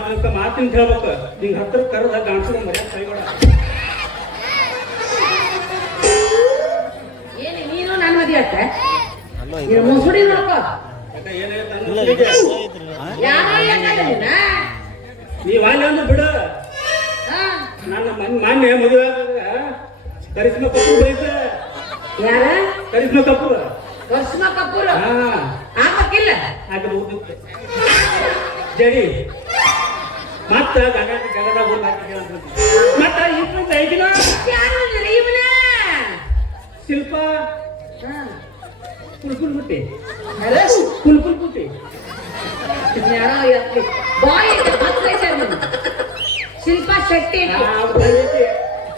ಮಾತಿನ ಹೇಳ್ಬೇಕು ನಿಂಗೆ ಹತ್ರ ಕರೆದ ಗಾಂಡ್ಸಿದ ಮರ್ಯಾದ ಕೈಗೊಡ ಏನು ನೀನು ನನ್ನ ಮದಿ ಅತ್ತ ಮುಸುಡಿ ನೋಡ್ಕೋ ನೀವ್ ಅಲ್ಲಿ ಅಂದ್ರೆ ಬಿಡು ನನ್ನ ಮಾನ್ಯ ಮದುವೆ ಕರಿಷ್ಮಾ ಕಪೂರ್ ಬೈತ ಯಾರ ಕರಿಷ್ಮಾ ಕಪೂರ್ ಕರಿಷ್ಮಾ ಕಪೂರ್ ಹಾಕಿಲ್ಲ ಜಡಿ ಮತ್ತ ಜಗದಾಗ ಮತ್ತ ಇಬ್ಬರು ಐದಿನ ಶಿಲ್ಪ ಕುಲ್ಕುಲ್ ಬುಟ್ಟಿ ಕುಲ್ಕುಲ್ ಬುಟ್ಟಿ ಶಿಲ್ಪಾ ಶೆಟ್ಟಿ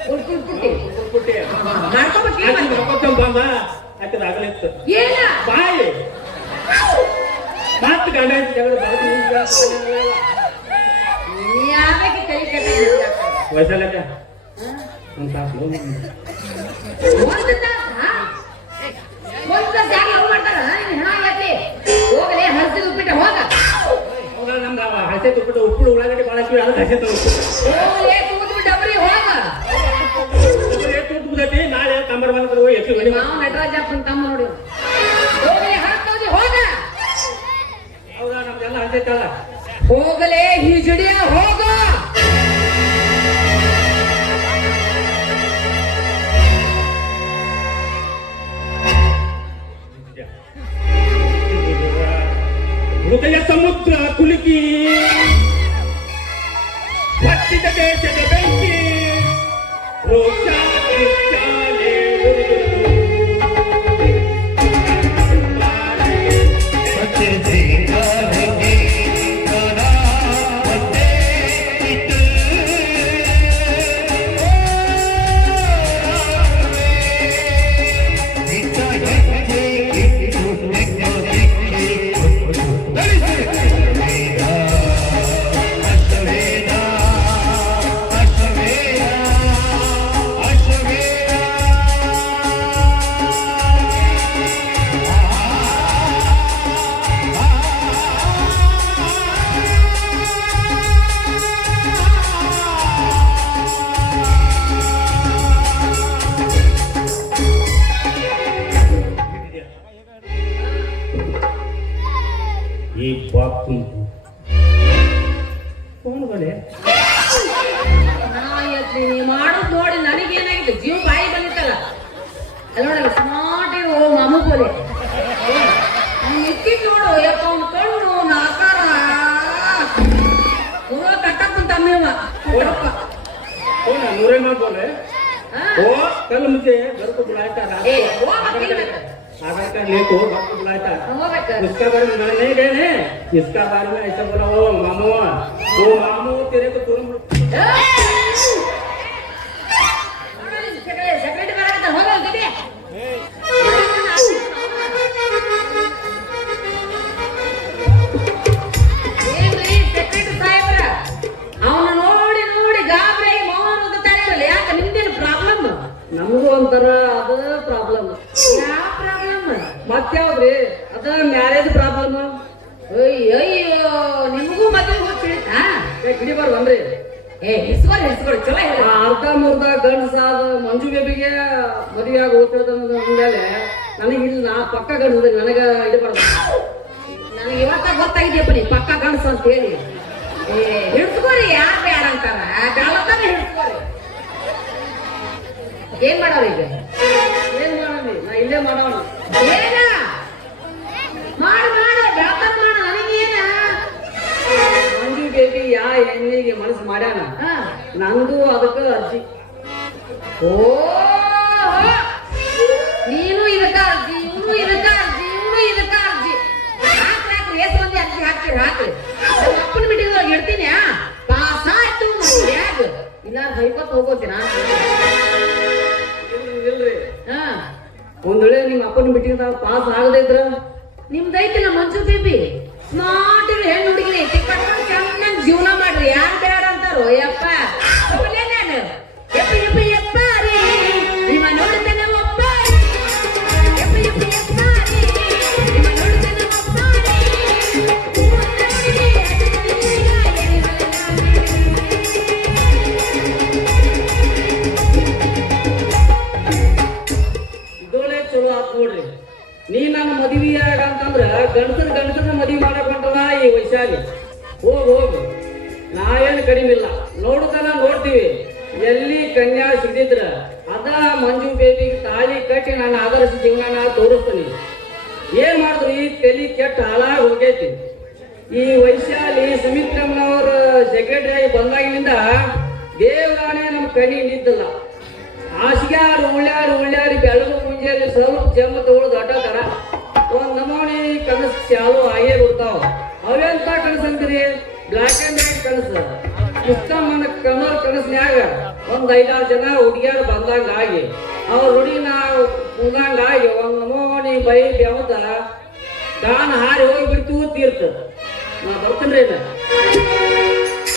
ಕುಲ್ಕುಲ್ ಬುಟ್ಟಿ ಬಂದ ಆಕದ ಆಗಲಿತ್ತು ಏನ ಬಾಯಿ ಮತ್ತ ಗಂಡ ಜಗಳ ವಯಸ್ಸಲ್ಲಕ್ಕ ಒಂದು ತಾಸು ನಮ್ಗೆ ಹಸೆ ತುಪ್ಪಿಟ್ಟು ಉಪ್ಪು ಉಳ್ಳಾಗಡ್ಡಿ ಭಾಳ ಅದು ಹಸೆ ತೂತ್ಬಿಟ್ಟೈತಿ ನಾಳೆ ಕಂಬರ್ ಬಂದ್ರೆ ಎಷ್ಟು ಗಡಿ ನಟರಾಜಪ್ಪನ ತಮ್ಮ ನೋಡಿ ಹೌದಾ ನಮ್ದೆಲ್ಲ ಹಸೈತಲ್ಲ ಹೋಗಲೇ ಹಿಜಡಿಯ ಹೋಗ ಹೃದಯ ಸಮುದ್ರ ಕುಲುಕಿ ಹತ್ತಿದ ದೇಶದ ಬೆಂಕಿ ರೋಷ ಮಾಡೋದು ನೋಡಿ ನನಗೇನಾಗಿದೆ ಜೀವ ಬಾಯಿ ಬಂದಿತ್ತಲ್ಲ ಅಲ್ಲಿ ನೋಡಲ್ಲ ಸ್ಮಾರ್ಟ್ ಇರು ಮಾಮೂ ಬೋಲೆ ಇಟ್ಟಿದ್ ನೋಡು ಯಪ್ಪ ಅವ್ನು ಕಣ್ಣು ನಾಕಾರ ಕಟ್ಟಕ್ಕಂತ ಅಮ್ಮೇವ ನೂರೇ ಮಾಡ್ಬೋಲೆ ಓ ಕಲ್ मुझे घर को बुलाया था आधार कार्ड लेको घर को बुलाया था उसका बारे में नहीं गए हैं इसका बारे में ऐसा बोला वो मामू तेरे को तुरंत सेक्रेटरी बना होगा गदे ಏನ್ರಿ ಸೆಕ್ರೆಟರಿ ಸಾಹೇಬ್ರ ಅವನ ನೋಡಿ ನೋಡಿ ಗಾಬರಿ ಮೌನ ಓದುತ್ತಾರಲ್ಲ ಯಾಕೆ ನಿಮ್ದೇನು ಪ್ರಾಬ್ಲಮ್ ನಮಗೂ ಒಂಥರ ಅದ ಪ್ರಾಬ್ಲಮ್ ಯಾವ ಪ್ರಾಬ್ಲಮ್ ಮತ್ಯಾವ್ರಿ ಅದ ಮ್ಯಾರೇಜ್ ಪ್ರಾಬ್ಲಮ್ ಅಯ್ಯೋ ನಿಮಗೂ ಮದುವೆ ಹೋಗ್ತಿಳಿತಾ ಹಿಡಿಬಾರ್ದನ್ರಿ ಹಿಸ್ಕೊಳಿ ಚಲೋ ಹೇಳಿ ಅರ್ಧ ಮುರ್ಧ ಗಂಡಸಾದ ಮಂಜು ಬೇಬಿಗೆ ಮದುವೆ ಆಗಿ ಹೋಗ್ತಿರೋದಂದ್ಮೇಲೆ ನನಗಿಲ್ಲ ನಾ ಪಕ್ಕ ಗಂಡ ನನಗ ಹಿಡಿಬಾರ್ದು ನನಗೆ ಇವತ್ತ ಗೊತ್ತಾಗಿದೆಯಪ್ಪ ನೀ ಪಕ್ಕ ಗಂಡಸ ಅಂತ ಹೇಳಿ ಹಿಡ್ಸ್ಕೋರಿ ಯಾರು ಬೇಡ ಅಂತಾರ ಬೆಳತಾನೆ ಹಿಡ್ಸ್ಕೋರಿ ಏನ್ ಮಾಡೋರು ಈಗ ಏನ್ ಮಾಡೋಣ ನಾ ಇಲ್ಲೇ ಮಾಡೋಣ ಏನ ಮಾಡು ಬೆಳತಾನ ಮಾಡು ನನಗೇನ ಮಂಜು ಬೇಬಿ ಯಾ ಹೆಣ್ಣಿಗೆ ಮನಸ್ಸು ಮಾಡ್ಯಾನ ನಂದು ಅದಕ್ಕೆ ಅರ್ಜಿ ಓ ನೀನು ಇದಕ್ಕ ಅರ್ಜಿ ಇವನು ಇದಕ್ಕ ಅರ್ಜಿ ಹಾಕ್ರಿ ಎಷ್ಟು ಮಂದಿ ಅರ್ಜಿ ಹಾಕ್ರಿ ಅಪ್ಪನ ಮೀಟಿಂಗ್ ಒಳಗೆ ಇಡ್ತೀನಿ ಪಾಸ್ ಆಯ್ತು ಬ್ಯಾಗ್ ಇಲ್ಲ ಬೈಕೊತ್ ಹೋಗೋತೀನ ಇಲ್ರಿ ಒಂದ್ ವೇಳೆ ನಿಮ್ಮ ಅಪ್ಪನ ಮೀಟಿಂಗ್ ಪಾಸ್ ಆಗದೆ ಇದ್ರ ನಿಮ್ದೈತಿಲ್ಲ ಮಂಜು ಬೇಬಿ ಸ್ಮಾರ್ಟ್ ಇರು ಹೆಣ್ಣು ಹುಡುಗಿರಿ ಕಟ್ಕೊಂಡು ಚೆನ್ನಾಗಿ ಜೀವನ ಮಾಡ್ರಿ ಯಾರು ಬೇಡ ಅಂತಾರೋ ಯಪ್ಪ ನಾನು ಯಪ್ಪ ರೀ ನಿಮ್ಮ ನೋಡ್ತೇನೆ ಒಪ್ಪ ಯಪ್ಪ ರೀ ನಿಮ್ಮ ನೋಡ್ತೇನೆ ಒಪ್ಪ ಗಂಡಸರ ಮದುವೆ ಮಾಡಕ್ ಹೊಂಟದ ಈ ವೈಶಾಲಿ. ಹೋಗು ನಾ ಏನು ಕಡಿಮೆ ಇಲ್ಲ, ನೋಡುದಲ್ಲ ನೋಡ್ತೀವಿ. ಎಲ್ಲಿ ಕನ್ಯಾ ಸಿಗದಿದ್ರ ಅದ ಮಂಜು ಬೇಬಿಗೆ ತಾಳಿ ಕಟ್ಟಿ ನಾನು ಆದರ್ಶ ಜೀವನ ತೋರಿಸ್ತೀನಿ. ಏನ್ ಮಾಡಿದ್ರು ಈ ತಲೆ ಕೆಟ್ಟ ಹಾಳಾಗಿ ಹೋಗೈತಿ. ಈ ವೈಶಾಲಿ ಸುಮಿತ್ರಮ್ಮನವ್ರ ಸೆಕ್ರೆಟರಿ ಆಗಿ ಬಂದಾಗಿನಿಂದ ದೇವರಾಣೆ ನಮ್ಮ ಕಣಿ ನಿದ್ದಲ್ಲ. ಹಾಸಿಗ್ಯಾರು ಉಳ್ಳ್ಯಾರಿ ಬೆಳಗು ಮುಂಜಾನೆ ಸ್ವಲ್ಪ ಜಮ್ಮ ತಗೊಳ್ಳೋದು ಅಡ್ಡಾತಾರ. ಒಂದ್ ನಮೂನಿ ಕನಸು ಚಾಲು ಆಗೇ ಬಿಡ್ತಾವ. ಅವೆಂತ ಕನಸು ಅಂತೀರಿ? ಬ್ಲಾಕ್ ಅಂಡ್ ವೈಟ್ ಕನಸು. ಇಷ್ಟಮ್ಮನ ಕನಸ್ನ್ಯಾಗ ಒಂದ್ 5-6 ಜನ ಹುಡುಗಿಯರು ಬಂದಂಗ ಆಗಿ ಅವ್ರ ಹುಡುಗಿ ನಾವು ಕುಂದಂಗ ಆಗಿ ಒಂದ್ ನಮೂನಿ ಬೈ ಬೆವತ ಗಾನ ಹಾರಿ ಹೋಗಿ ಬಿಡ್ತೀವಿ ತೀರ್ತ. ನಾ ಬರ್ತೀನಿ.